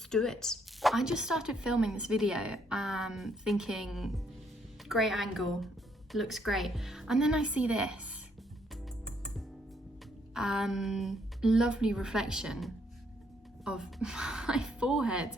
let's do it. I just started filming this video thinking, great angle, looks great. And then I see this lovely reflection of my forehead.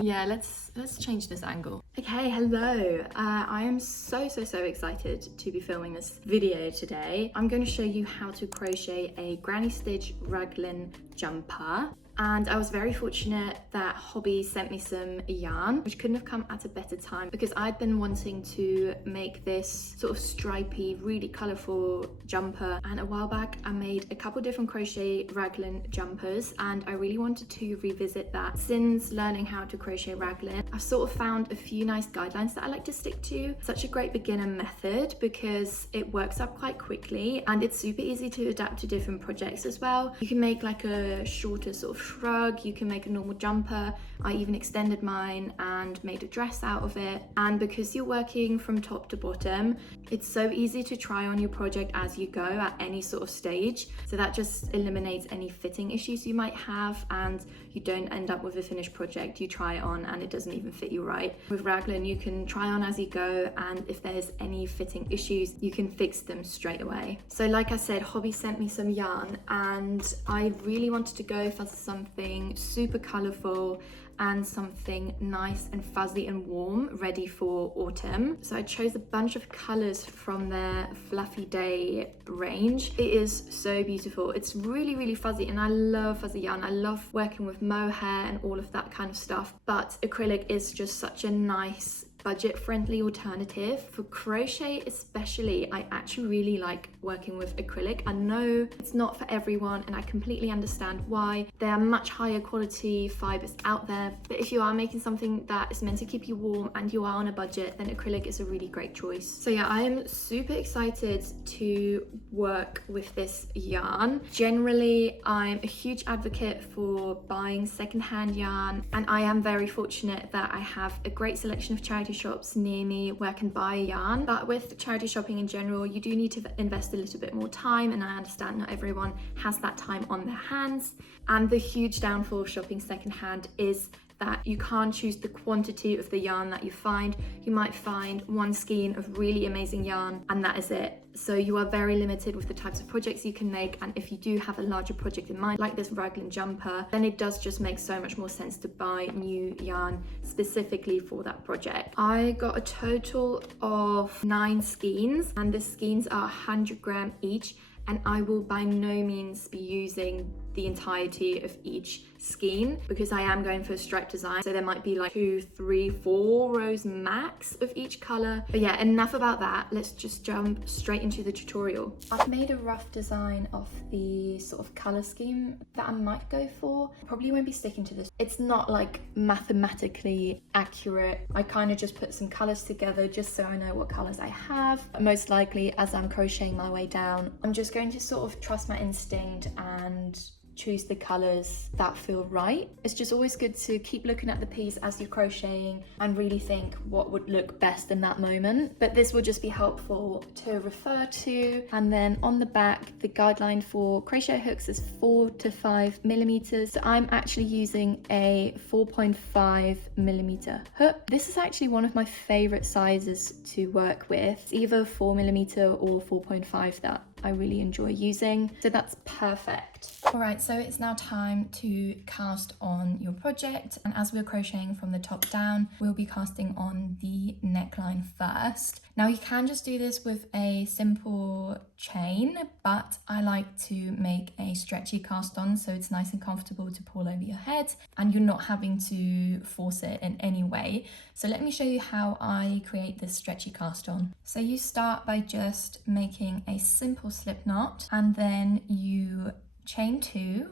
Yeah, let's change this angle. Okay, hello. I am so excited to be filming this video today. I'm going to show you how to crochet a granny stitch raglan jumper. And I was very fortunate that Hobby sent me some yarn, which couldn't have come at a better time because I'd been wanting to make this sort of stripy, really colourful jumper. And a while back, I made a couple different crochet raglan jumpers, and I really wanted to revisit that. Since learning how to crochet raglan, I've sort of found a few nice guidelines that I like to stick to. Such a great beginner method because it works up quite quickly and it's super easy to adapt to different projects as well. You can make like a shorter sort of shrug, you can make a normal jumper. I even extended mine and made a dress out of it. And because you're working from top to bottom, it's so easy to try on your project as you go at any sort of stage. So that just eliminates any fitting issues you might have, and you don't end up with a finished project you try it on and it doesn't even fit you right. With raglan, you can try on as you go, and if there's any fitting issues, you can fix them straight away. So like I said, Hobby sent me some yarn and I really wanted to go for something super colourful and something nice and fuzzy and warm, ready for autumn. So I chose a bunch of colours from their Fluffy Day range. It is so beautiful. It's really fuzzy, and I love fuzzy yarn. I love working with mohair and all of that kind of stuff, but acrylic is just such a nice budget-friendly alternative. For crochet especially, I actually really like working with acrylic. I know it's not for everyone and I completely understand why. There are much higher quality fibers out there, but if you are making something that is meant to keep you warm and you are on a budget, then acrylic is a really great choice. So yeah, I am super excited to work with this yarn. Generally, I'm a huge advocate for buying secondhand yarn, and I am very fortunate that I have a great selection of charity shops near me where I can buy yarn. But with charity shopping in general, you do need to invest a little bit more time, and I understand not everyone has that time on their hands. And the huge downfall of shopping secondhand is that you can't choose the quantity of the yarn that you find. You might find one skein of really amazing yarn and that is it. So you are very limited with the types of projects you can make, and if you do have a larger project in mind, like this raglan jumper, then it does just make so much more sense to buy new yarn specifically for that project. I got a total of 9 skeins, and the skeins are 100 grams each, and I will by no means be using the entirety of each skein because I am going for a stripe design, so there might be like 2, 3, 4 rows max of each color. But yeah, enough about that, let's just jump straight into the tutorial. I've made a rough design of the sort of color scheme that I might go for. Probably won't be sticking to this. It's not like mathematically accurate. I kind of just put some colors together just so I know what colors I have. Most likely, as I'm crocheting my way down, I'm just going to sort of trust my instinct and choose the colors that feel right. It's just always good to keep looking at the piece as you're crocheting and really think what would look best in that moment. But this will just be helpful to refer to. And then on the back, the guideline for crochet hooks is 4 to 5 millimeters. So I'm actually using a 4.5 millimeter hook. This is actually one of my favorite sizes to work with. It's either 4 millimeter or 4.5 that I really enjoy using, so that's perfect. All right, so it's now time to cast on your project, and as we're crocheting from the top down, we'll be casting on the neckline first. Now you can just do this with a simple chain, but I like to make a stretchy cast on so it's nice and comfortable to pull over your head and you're not having to force it in any way. So let me show you how I create this stretchy cast on. So you start by just making a simple slip knot, and then you chain 2,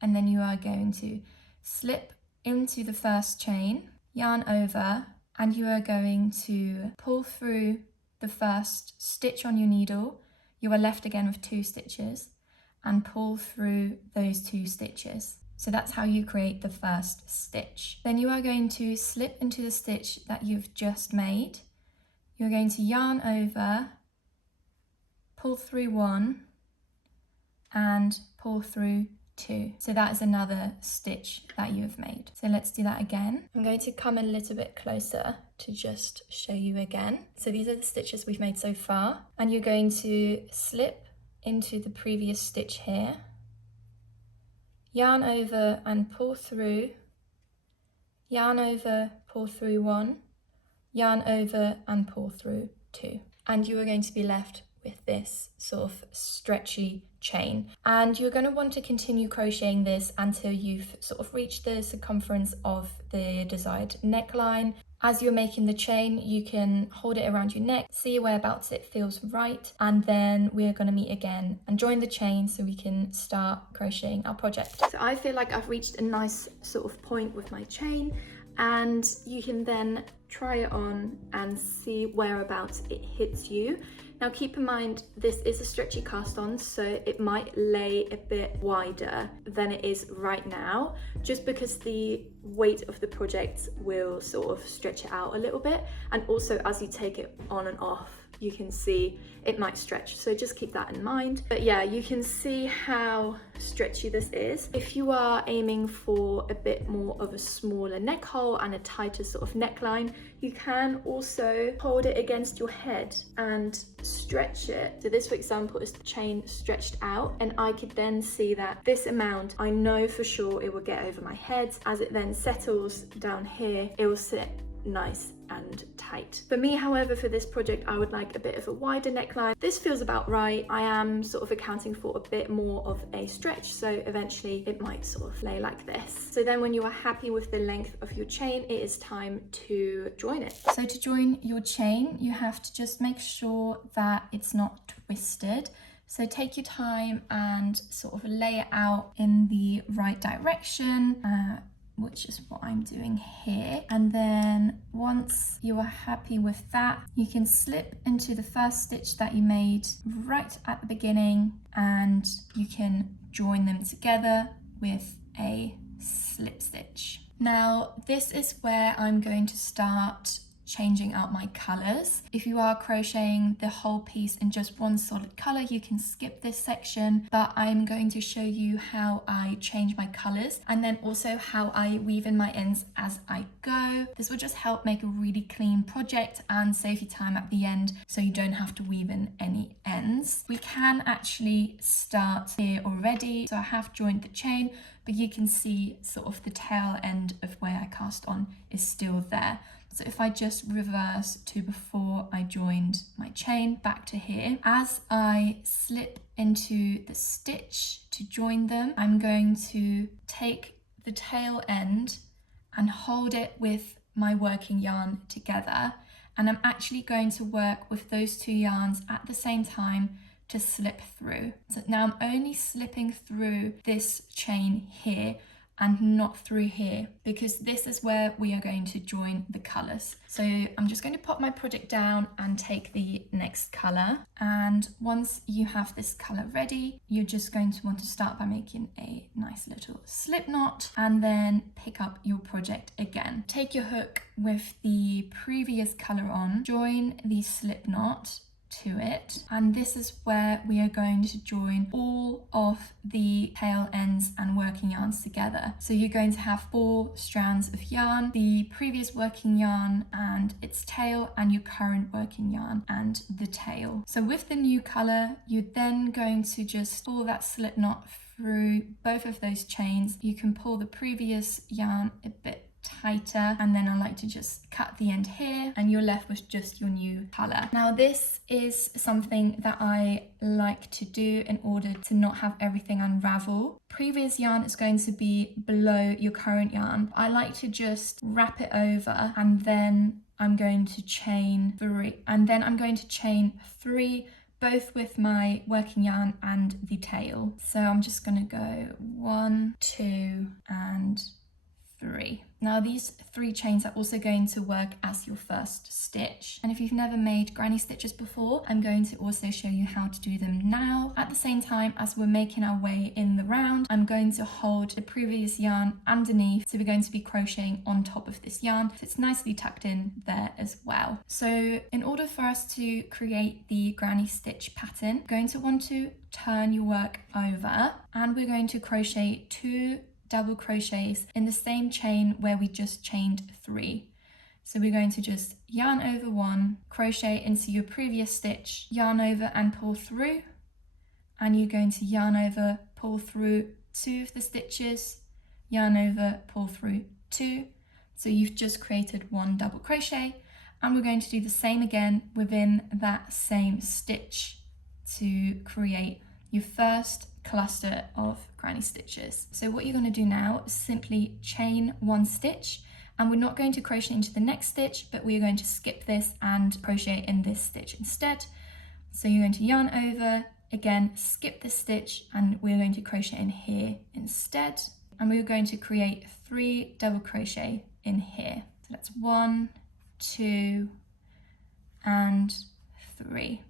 and then you are going to slip into the first chain, yarn over, and you are going to pull through the first stitch on your needle. You are left again with 2 stitches, and pull through those 2 stitches. So that's how you create the first stitch. Then you are going to slip into the stitch that you've just made. You're going to yarn over, pull through 1, and pull through 2. So that is another stitch that you have made. So let's do that again. I'm going to come a little bit closer to just show you again. So these are the stitches we've made so far, and you're going to slip into the previous stitch here, yarn over and pull through, yarn over, pull through 1, yarn over and pull through 2. And you are going to be left with this sort of stretchy chain, and you're going to want to continue crocheting this until you've sort of reached the circumference of the desired neckline. As you're making the chain, you can hold it around your neck, see whereabouts it feels right, and then we're going to meet again and join the chain so we can start crocheting our project. So I feel like I've reached a nice sort of point with my chain, and you can then try it on and see whereabouts it hits you. Now keep in mind, this is a stretchy cast on, so it might lay a bit wider than it is right now, just because the weight of the project will sort of stretch it out a little bit. And also as you take it on and off, you can see it might stretch, so just keep that in mind. But yeah, you can see how stretchy this is. If you are aiming for a bit more of a smaller neck hole and a tighter sort of neckline, you can also hold it against your head and stretch it. So this, for example, is the chain stretched out, and I could then see that this amount, I know for sure it will get over my head. As it then settles down here, it will sit nice and tight. For me, however, for this project, I would like a bit of a wider neckline. This feels about right. I am sort of accounting for a bit more of a stretch, so eventually it might sort of lay like this. So then when you are happy with the length of your chain, it is time to join it. So to join your chain, you have to just make sure that it's not twisted. So take your time and sort of lay it out in the right direction, which is what I'm doing here. And then once you are happy with that, you can slip into the first stitch that you made right at the beginning, and you can join them together with a slip stitch. Now, this is where I'm going to start changing out my colors. If you are crocheting the whole piece in just one solid color, you can skip this section, but I'm going to show you how I change my colors, and then also how I weave in my ends as I go. This will just help make a really clean project and save you time at the end, so you don't have to weave in any ends. We can actually start here already. So I have joined the chain, but you can see sort of the tail end of where I cast on is still there. So if I just reverse to before I joined my chain back to here, as I slip into the stitch to join them, I'm going to take the tail end and hold it with my working yarn together. And I'm actually going to work with those two yarns at the same time to slip through. So now I'm only slipping through this chain here and not through here, because this is where we are going to join the colors. So I'm just going to pop my project down and take the next color. And once you have this color ready, you're just going to want to start by making a nice little slip knot and then pick up your project again. Take your hook with the previous color on, join the slip knot to it, and this is where we are going to join all of the tail ends and working yarns together. So you're going to have 4 strands of yarn, the previous working yarn and its tail, and your current working yarn and the tail. So with the new color, you're then going to just pull that slip knot through both of those chains. You can pull the previous yarn a bit tighter, and then I like to just cut the end here, and you're left with just your new color. Now this is something that I like to do in order to not have everything unravel. Previous yarn is going to be below your current yarn. I like to just wrap it over, and then I'm going to chain 3, and then I'm going to chain 3 both with my working yarn and the tail. So I'm just going to go 1, 2 and 3. Now these 3 chains are also going to work as your first stitch. And if you've never made granny stitches before, I'm going to also show you how to do them now. At the same time as we're making our way in the round, I'm going to hold the previous yarn underneath. So we're going to be crocheting on top of this yarn. So it's nicely tucked in there as well. So in order for us to create the granny stitch pattern, you're going to want to turn your work over, and we're going to crochet 2 double crochets in the same chain where we just chained 3. So we're going to just yarn over 1, crochet into your previous stitch, yarn over and pull through, and you're going to yarn over, pull through 2 of the stitches, yarn over, pull through 2. So you've just created 1 double crochet, and we're going to do the same again within that same stitch to create your first cluster of granny stitches. So what you're going to do now is simply chain 1 stitch, and we're not going to crochet into the next stitch, but we're going to skip this and crochet in this stitch instead. So you're going to yarn over, again skip this stitch, and we're going to crochet in here instead, and we're going to create 3 double crochet in here. So that's 1, 2 and 3.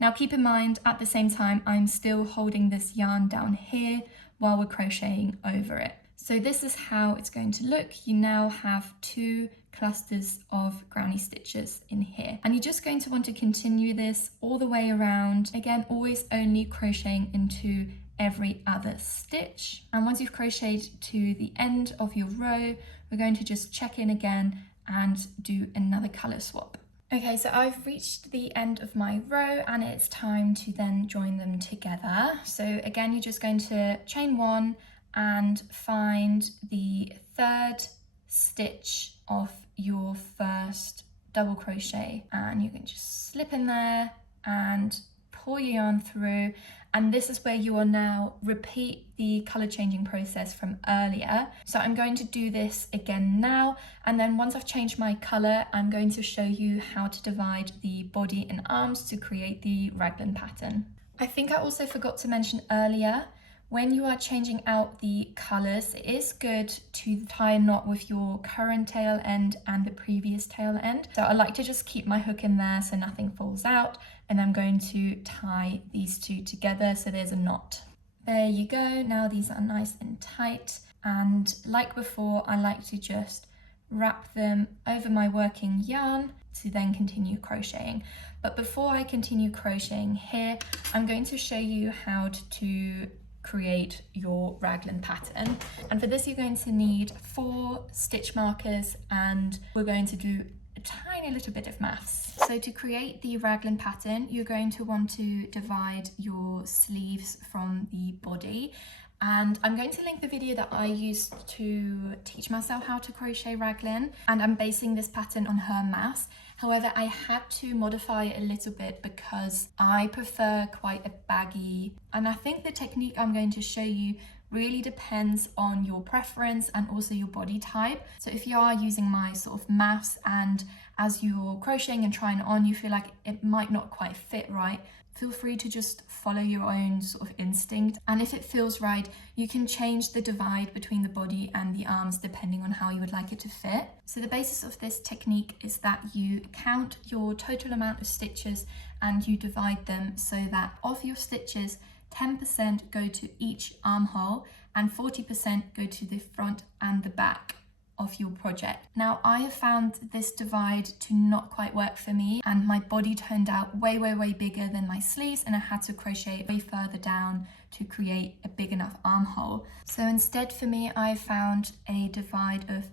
Now keep in mind, at the same time, I'm still holding this yarn down here while we're crocheting over it. So this is how it's going to look. You now have 2 clusters of granny stitches in here. And you're just going to want to continue this all the way around. Again, always only crocheting into every other stitch. And once you've crocheted to the end of your row, we're going to just check in again and do another color swap. Okay, so I've reached the end of my row, and it's time to then join them together. So again, you're just going to chain 1 and find the 3rd stitch of your first double crochet, and you can just slip in there and pull your yarn through, and this is where you will now repeat the color changing process from earlier. So I'm going to do this again now, and then once I've changed my color, I'm going to show you how to divide the body and arms to create the raglan pattern. I think I also forgot to mention earlier, when you are changing out the colors, it is good to tie a knot with your current tail end and the previous tail end. So I like to just keep my hook in there so nothing falls out, and I'm going to tie these 2 together so there's a knot. There you go, now these are nice and tight, and like before, I like to just wrap them over my working yarn to then continue crocheting. But before I continue crocheting here, I'm going to show you how to create your raglan pattern, and for this you're going to need 4 stitch markers, and we're going to do a tiny little bit of maths. So to create the raglan pattern, you're going to want to divide your sleeves from the body, and I'm going to link the video that I used to teach myself how to crochet raglan, and I'm basing this pattern on her maths. However, I had to modify it a little bit because I prefer quite a baggy, and I think the technique I'm going to show you really depends on your preference and also your body type. So if you are using my sort of maths, and as you're crocheting and trying it on, you feel like it might not quite fit right, feel free to just follow your own sort of instinct. And if it feels right, you can change the divide between the body and the arms depending on how you would like it to fit. So the basis of this technique is that you count your total amount of stitches and you divide them so that of your stitches, 10% go to each armhole and 40% go to the front and the back of your project. Now, I have found this divide to not quite work for me, and my body turned out way bigger than my sleeves, and I had to crochet way further down to create a big enough armhole. So instead for me, I found a divide of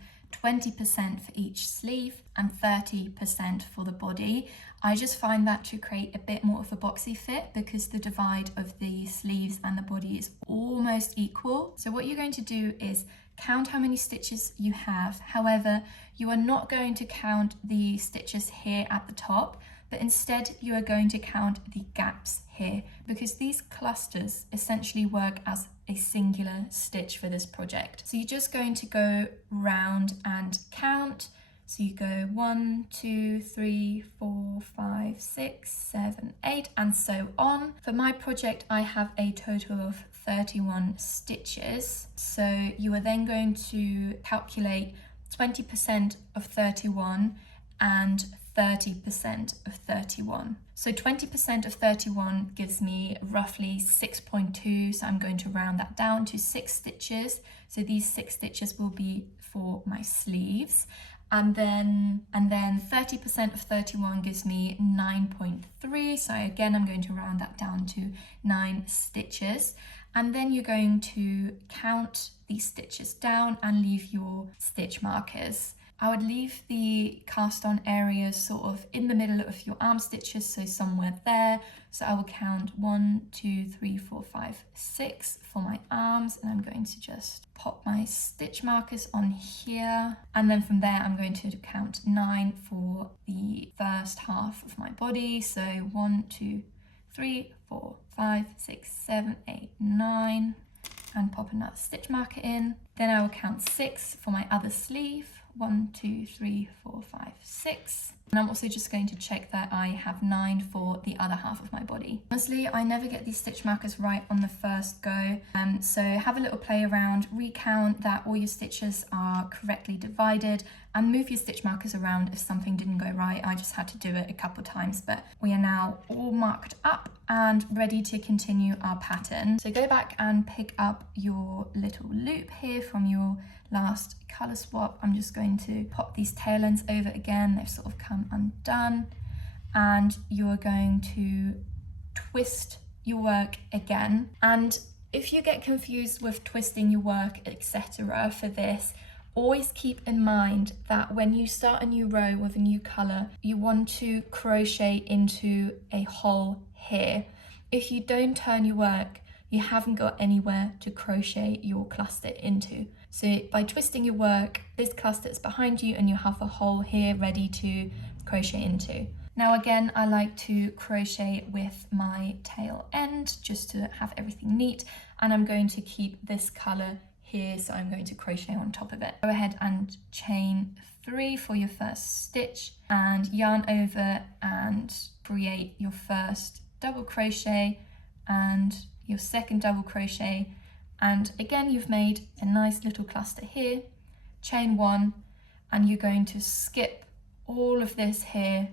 20% for each sleeve and 30% for the body. I just find that to create a bit more of a boxy fit because the divide of the sleeves and the body is almost equal. So what you're going to do is count how many stitches you have. However, you are not going to count the stitches here at the top, but instead you are going to count the gaps here, because these clusters essentially work as a singular stitch for this project. So you're just going to go round and count. So you go 1, 2, 3, 4, 5, 6, 7, 8, and so on. For my project, I have a total of 31 stitches. So you are then going to calculate 20% of 31 and 30% of 31. So 20% of 31 gives me roughly 6.2, so I'm going to round that down to 6 stitches. So these 6 stitches will be for my sleeves. And then 30% of 31 gives me 9.3. So again, I'm going to round that down to 9 stitches. And then you're going to count these stitches down and leave your stitch markers. I would leave the cast on areas sort of in the middle of your arm stitches, so somewhere there. So I will count 1, 2, 3, 4, 5, 6 for my arms, and I'm going to just pop my stitch markers on here. And then from there, I'm going to count 9 for the first half of my body. So 1, 2, 3, 4, 5, 6, 7, 8, 9, and pop another stitch marker in. Then I will count 6 for my other sleeve. 1, 2, 3, 4, 5, 6. And I'm also just going to check that I have 9 for the other half of my body. Honestly, I never get these stitch markers right on the first go. So have a little play around, recount that all your stitches are correctly divided, and move your stitch markers around if something didn't go right. I just had to do it a couple times, but we are now all marked up and ready to continue our pattern. So go back and pick up your little loop here from your last colour swap. I'm just going to pop these tail ends over again. They've sort of come undone, and you're going to twist your work again. And if you get confused with twisting your work, etc. for this, always keep in mind that when you start a new row with a new colour, you want to crochet into a hole here. If you don't turn your work, you haven't got anywhere to crochet your cluster into. So by twisting your work, this cluster is behind you and you have a hole here ready to crochet into. Now again, I like to crochet with my tail end just to have everything neat, and I'm going to keep this colour here, so I'm going to crochet on top of it. Go ahead and chain 3 for your first stitch and yarn over and create your first double crochet and your second double crochet, and again you've made a nice little cluster here. Chain 1, and you're going to skip all of this here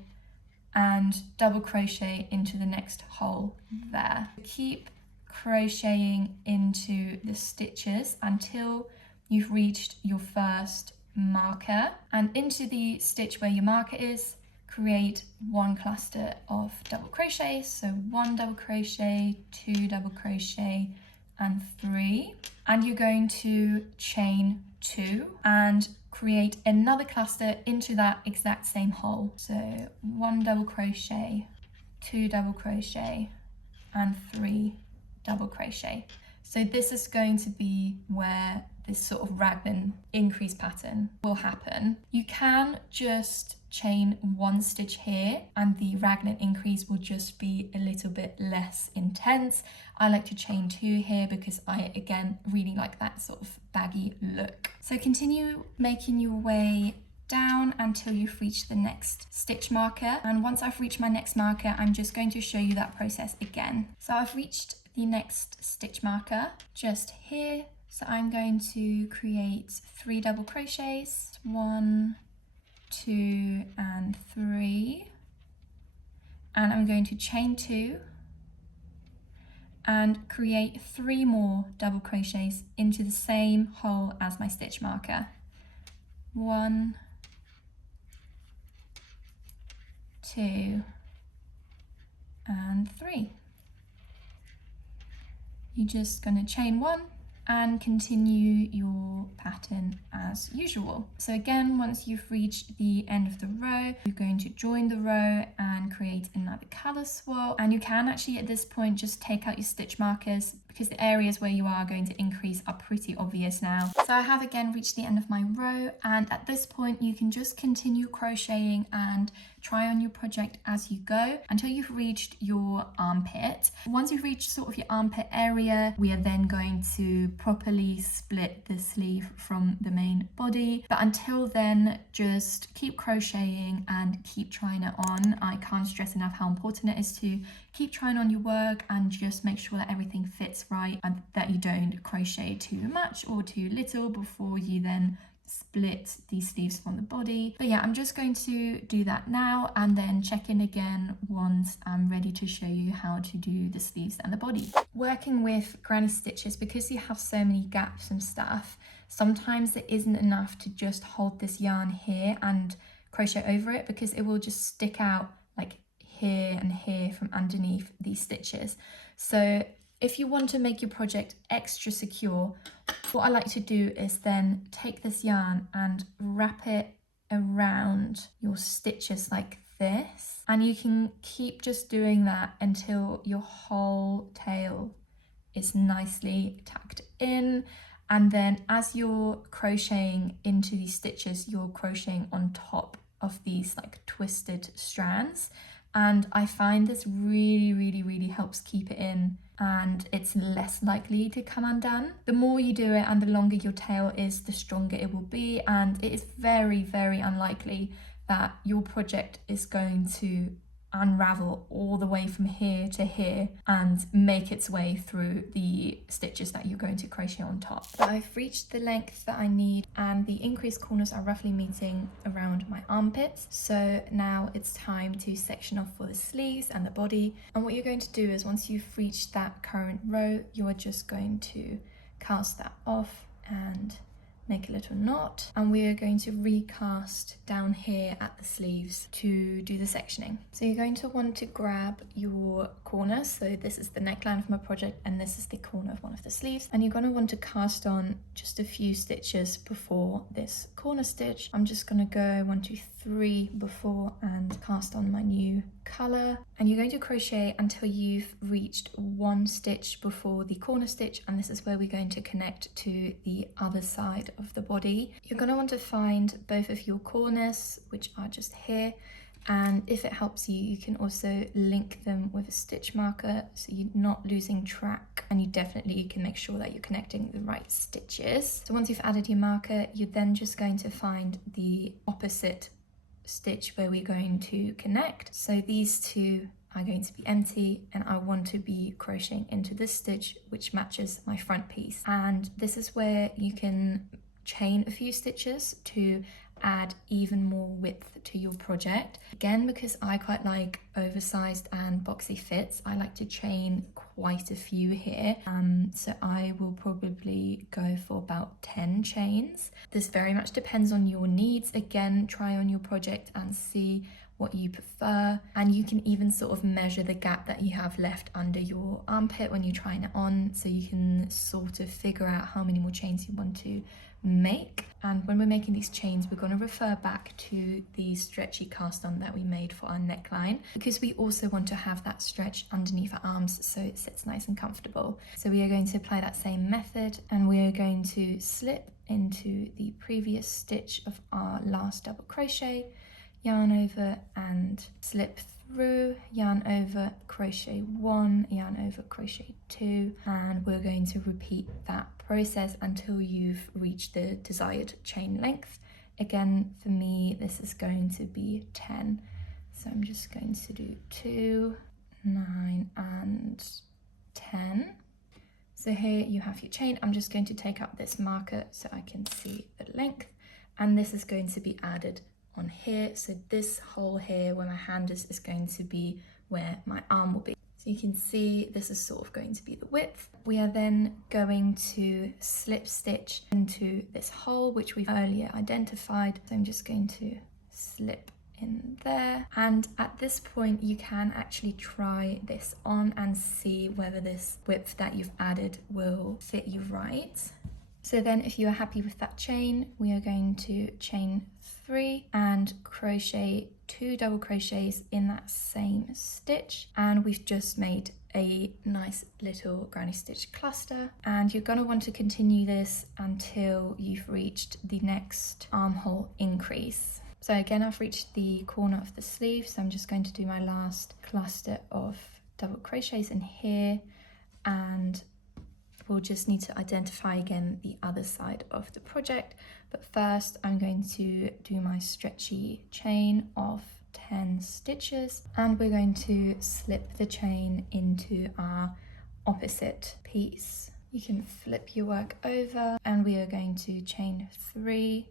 and double crochet into the next hole there. Keep crocheting into the stitches until you've reached your first marker, and into the stitch where your marker is, create 1 cluster of double crochets. So 1 double crochet, 2 double crochet, and 3, and you're going to chain 2 and create another cluster into that exact same hole. So 1 double crochet, 2 double crochet, and 3 double crochet. So this is going to be where this sort of raglan increase pattern will happen. You can just chain 1 stitch here and the raglan increase will just be a little bit less intense. I like to chain 2 here because I, again, really like that sort of baggy look. So continue making your way down until you've reached the next stitch marker. And once I've reached my next marker, I'm just going to show you that process again. So I've reached the next stitch marker just here. So I'm going to create 3 double crochets, 1, 2, and 3. And I'm going to chain 2 and create 3 more double crochets into the same hole as my stitch marker. 1, 2, and 3. You're just going to chain 1 and continue your pattern as usual. So again, once you've reached the end of the row, you're going to join the row and create another color swap. And you can actually at this point just take out your stitch markers because the areas where you are going to increase are pretty obvious now. So I have again reached the end of my row, and at this point you can just continue crocheting and try on your project as you go until you've reached your armpit. Once you've reached sort of your armpit area, we are then going to properly split the sleeve from the main body. But until then, just keep crocheting and keep trying it on. I can't stress enough how important it is to keep trying on your work and just make sure that everything fits right and that you don't crochet too much or too little before you then split these sleeves from the body. But yeah, I'm just going to do that now and then check in again once I'm ready to show you how to do the sleeves and the body. Working with granny stitches, because you have so many gaps and stuff, sometimes it isn't enough to just hold this yarn here and crochet over it, because it will just stick out like here and here from underneath these stitches. So if you want to make your project extra secure, what I like to do is then take this yarn and wrap it around your stitches like this, and you can keep just doing that until your whole tail is nicely tucked in. And then as you're crocheting into these stitches, you're crocheting on top of these like twisted strands, and I find this really helps keep it in, and it's less likely to come undone. The more you do it and the longer your tail is, the stronger it will be, and it is very unlikely that your project is going to unravel all the way from here to here and make its way through the stitches that you're going to crochet on top. So I've reached the length that I need, and the increased corners are roughly meeting around my armpits. So now it's time to section off for the sleeves and the body. And what you're going to do is, once you've reached that current row, you are just going to cast that off and make a little knot, and we are going to recast down here at the sleeves to do the sectioning. So you're going to want to grab your corner, so this is the neckline of my project and this is the corner of one of the sleeves, and you're going to want to cast on just a few stitches before this corner stitch. I'm just going to go 1, 2, 3 before and cast on my new color, and you're going to crochet until you've reached 1 stitch before the corner stitch, and this is where we're going to connect to the other side of the body. You're going to want to find both of your corners, which are just here, and if it helps you, you can also link them with a stitch marker so you're not losing track, and you definitely can make sure that you're connecting the right stitches. So once you've added your marker, you're then just going to find the opposite stitch where we're going to connect. So these two are going to be empty, and I want to be crocheting into this stitch which matches my front piece, and this is where you can chain a few stitches to add even more width to your project. Again, because I quite like oversized and boxy fits, I like to chain quite a few here, so I will probably go for about 10 chains. This very much depends on your needs. Again, try on your project and see what you prefer, and you can even sort of measure the gap that you have left under your armpit when you're trying it on, so you can sort of figure out how many more chains you want to make. And when we're making these chains, we're going to refer back to the stretchy cast on that we made for our neckline, because we also want to have that stretch underneath our arms so it sits nice and comfortable. So we are going to apply that same method, and we are going to slip into the previous stitch of our last double crochet, yarn over and slip through, yarn over, crochet 1, yarn over, crochet 2, and we're going to repeat that process until you've reached the desired chain length. Again, for me, this is going to be 10. So I'm just going to do 2, 9, and 10. So here you have your chain. I'm just going to take up this marker so I can see the length, and this is going to be added on here. So this hole here where my hand is going to be where my arm will be. So you can see this is sort of going to be the width. We are then going to slip stitch into this hole which we've earlier identified. So I'm just going to slip in there, and at this point you can actually try this on and see whether this width that you've added will fit you right. So then if you are happy with that chain, we are going to chain 3 and crochet 2 double crochets in that same stitch, and we've just made a nice little granny stitch cluster, and you're going to want to continue this until you've reached the next armhole increase. So again, I've reached the corner of the sleeve, so I'm just going to do my last cluster of double crochets in here, and we'll just need to identify again the other side of the project. But first I'm going to do my stretchy chain of 10 stitches, and we're going to slip the chain into our opposite piece. You can flip your work over, and we are going to chain 3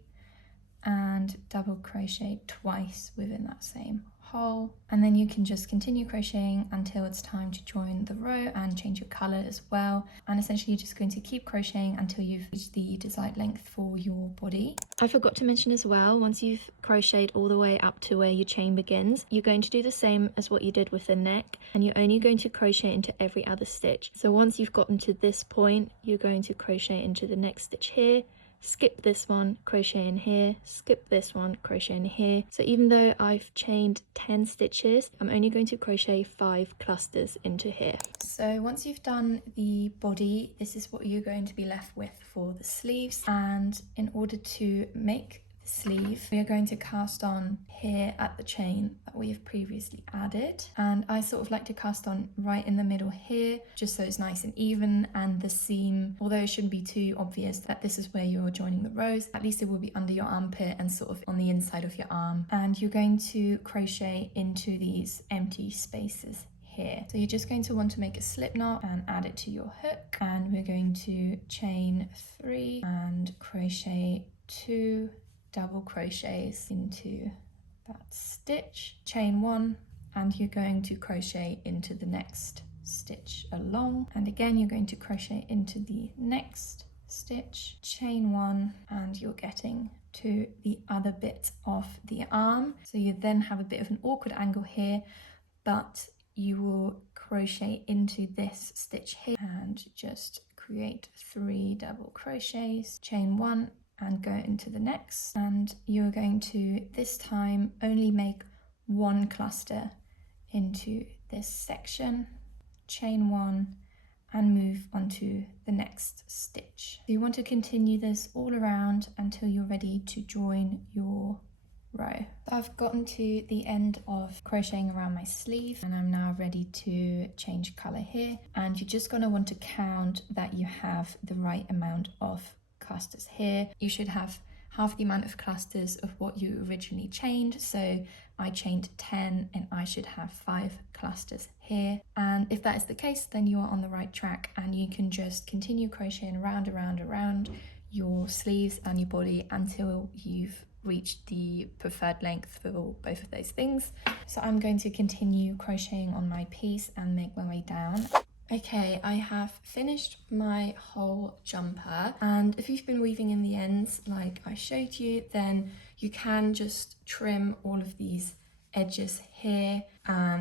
and double crochet twice within that same hole, and then you can just continue crocheting until it's time to join the row and change your color as well. And essentially you're just going to keep crocheting until you've reached the desired length for your body. I forgot to mention as well, once you've crocheted all the way up to where your chain begins, you're going to do the same as what you did with the neck, and you're only going to crochet into every other stitch. So once you've gotten to this point, you're going to crochet into the next stitch here, skip this one, crochet in here, skip this one, crochet in here. So even though I've chained 10 stitches, I'm only going to crochet 5 clusters into here. So once you've done the body, this is what you're going to be left with for the sleeves. And in order to make the sleeve, we are going to cast on here at the chain that we have previously added, and I sort of like to cast on right in the middle here, just so it's nice and even, and the seam, although it shouldn't be too obvious that this is where you're joining the rows, at least it will be under your armpit and sort of on the inside of your arm. And you're going to crochet into these empty spaces here. So you're just going to want to make a slip knot and add it to your hook, and we're going to chain 3 and crochet 2 double crochets into that stitch, chain 1, and you're going to crochet into the next stitch along, and again you're going to crochet into the next stitch, chain 1, and you're getting to the other bit of the arm. So you then have a bit of an awkward angle here, but you will crochet into this stitch here and just create 3 double crochets, chain 1, and go into the next, and you're going to this time only make 1 cluster into this section, chain 1, and move on to the next stitch. So you want to continue this all around until you're ready to join your row. So I've gotten to the end of crocheting around my sleeve, and I'm now ready to change color here, and you're just going to want to count that you have the right amount of clusters here. You should have half the amount of clusters of what you originally chained, so I chained 10 and I should have 5 clusters here. And if that is the case, then you are on the right track, and you can just continue crocheting around your sleeves and your body until you've reached the preferred length for both of those things. So I'm going to continue crocheting on my piece and make my way down. Okay, I have finished my whole jumper, and if you've been weaving in the ends like I showed you, then you can just trim all of these edges here.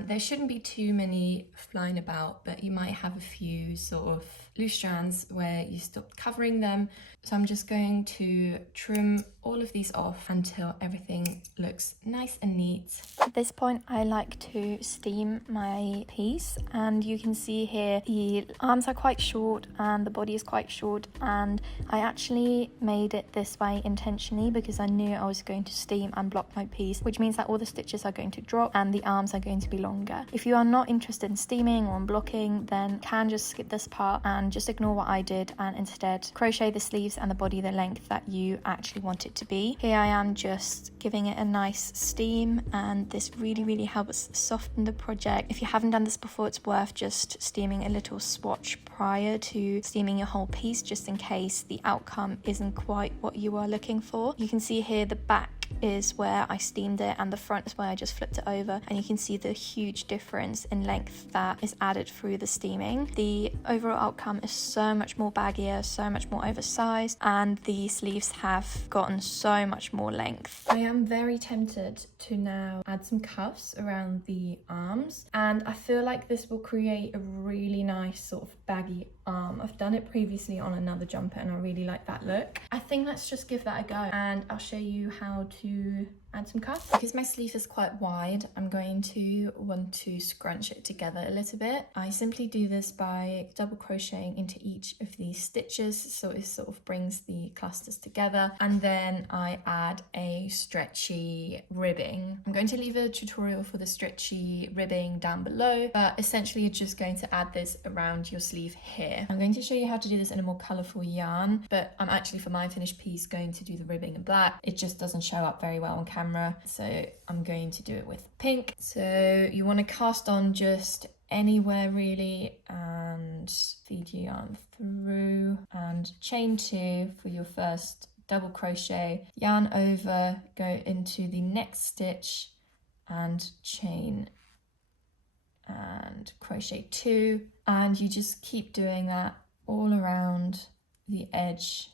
There shouldn't be too many flying about, but you might have a few sort of loose strands where you stopped covering them. So I'm just going to trim all of these off until everything looks nice and neat. At this point, I like to steam my piece, and you can see here the arms are quite short and the body is quite short, and I actually made it this way intentionally because I knew I was going to steam and block my piece, which means that all the stitches are going to drop and the arms are going to be longer. If you are not interested in steaming or in blocking, then you can just skip this part and just ignore what I did and instead crochet the sleeves and the body the length that you actually want it to be. Here I am just giving it a nice steam, and this really helps soften the project. If you haven't done this before, it's worth just steaming a little swatch prior to steaming your whole piece, just in case the outcome isn't quite what you are looking for. You can see here the back is where I steamed it and the front is where I just flipped it over, and you can see the huge difference in length that is added through the steaming. The overall outcome is so much more baggier, so much more oversized, and the sleeves have gotten so much more length. I am very tempted to now add some cuffs around the arms, and I feel like this will create a really nice sort of baggy arm. I've done it previously on another jumper and I really like that look. I think let's just give that a go, and I'll show you how to add some cuff. Because my sleeve is quite wide, I'm going to want to scrunch it together a little bit. I simply do this by double crocheting into each of these stitches, so it sort of brings the clusters together, and then I add a stretchy ribbing. I'm going to leave a tutorial for the stretchy ribbing down below, but essentially you're just going to add this around your sleeve here. I'm going to show you how to do this in a more colourful yarn, but I'm actually, for my finished piece, going to do the ribbing in black. It just doesn't show up very well on camera, so I'm going to do it with pink. So you want to cast on just anywhere really and feed your yarn through and chain 2 for your first double crochet, yarn over, go into the next stitch and chain and crochet 2, and you just keep doing that all around the edge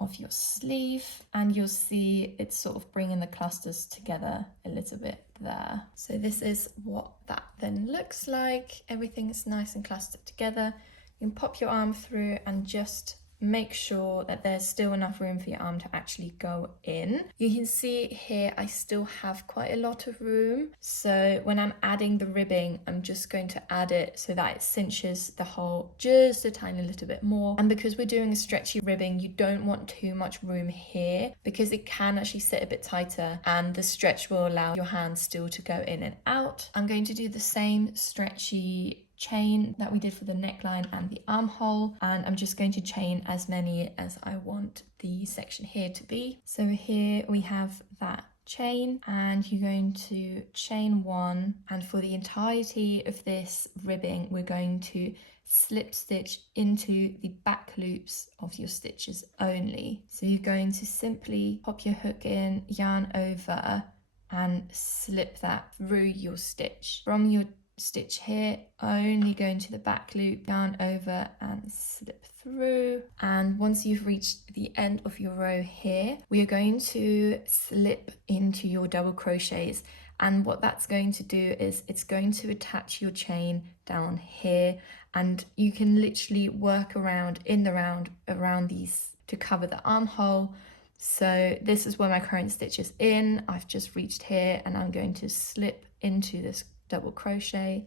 of your sleeve, and you'll see it's sort of bringing the clusters together a little bit there. So this is what that then looks like. Everything is nice and clustered together. You can pop your arm through and just make sure that there's still enough room for your arm to actually go in. You can see here I still have quite a lot of room, so when I'm adding the ribbing, I'm just going to add it so that it cinches the hole just a tiny little bit more. And because we're doing a stretchy ribbing, you don't want too much room here because it can actually sit a bit tighter, and the stretch will allow your hands still to go in and out. I'm going to do the same stretchy chain that we did for the neckline and the armhole, and I'm just going to chain as many as I want the section here to be. So here we have that chain, and you're going to chain 1, and for the entirety of this ribbing we're going to slip stitch into the back loops of your stitches only. So you're going to simply pop your hook in, yarn over and slip that through your stitch. From your stitch here, only go into the back loop, yarn over and slip through. And once you've reached the end of your row here, we are going to slip into your double crochets, and what that's going to do is it's going to attach your chain down here, and you can literally work around in the round around these to cover the armhole. So this is where my current stitch is in. I've just reached here and I'm going to slip into this double crochet,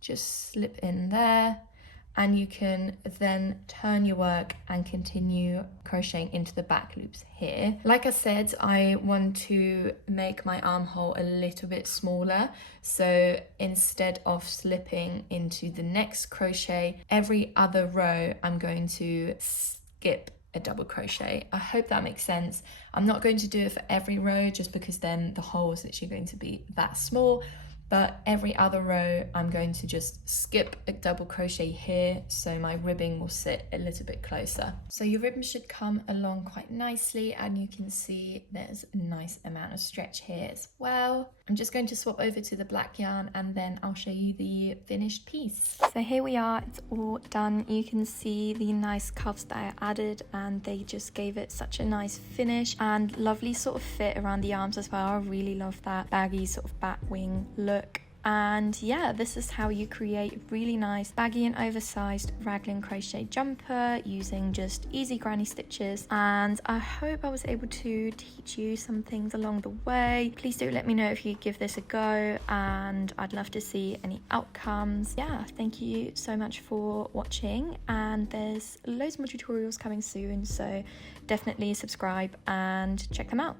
just slip in there, and you can then turn your work and continue crocheting into the back loops here. Like I said, I want to make my armhole a little bit smaller, so instead of slipping into the next crochet every other row, I'm going to skip a double crochet. I hope that makes sense. I'm not going to do it for every row just because then the hole is literally going to be that small, but every other row I'm going to just skip a double crochet here so my ribbing will sit a little bit closer. So your ribbon should come along quite nicely, and you can see there's a nice amount of stretch here as well. I'm just going to swap over to the black yarn and then I'll show you the finished piece. So here we are, it's all done. You can see the nice cuffs that I added, and they just gave it such a nice finish and lovely sort of fit around the arms as well. I really love that baggy sort of bat wing look. And yeah, this is how you create a really nice baggy and oversized raglan crochet jumper using just easy granny stitches. And I hope I was able to teach you some things along the way. Please do let me know if you give this a go, and I'd love to see any outcomes. Yeah, thank you so much for watching, and there's loads more tutorials coming soon, so definitely subscribe and check them out.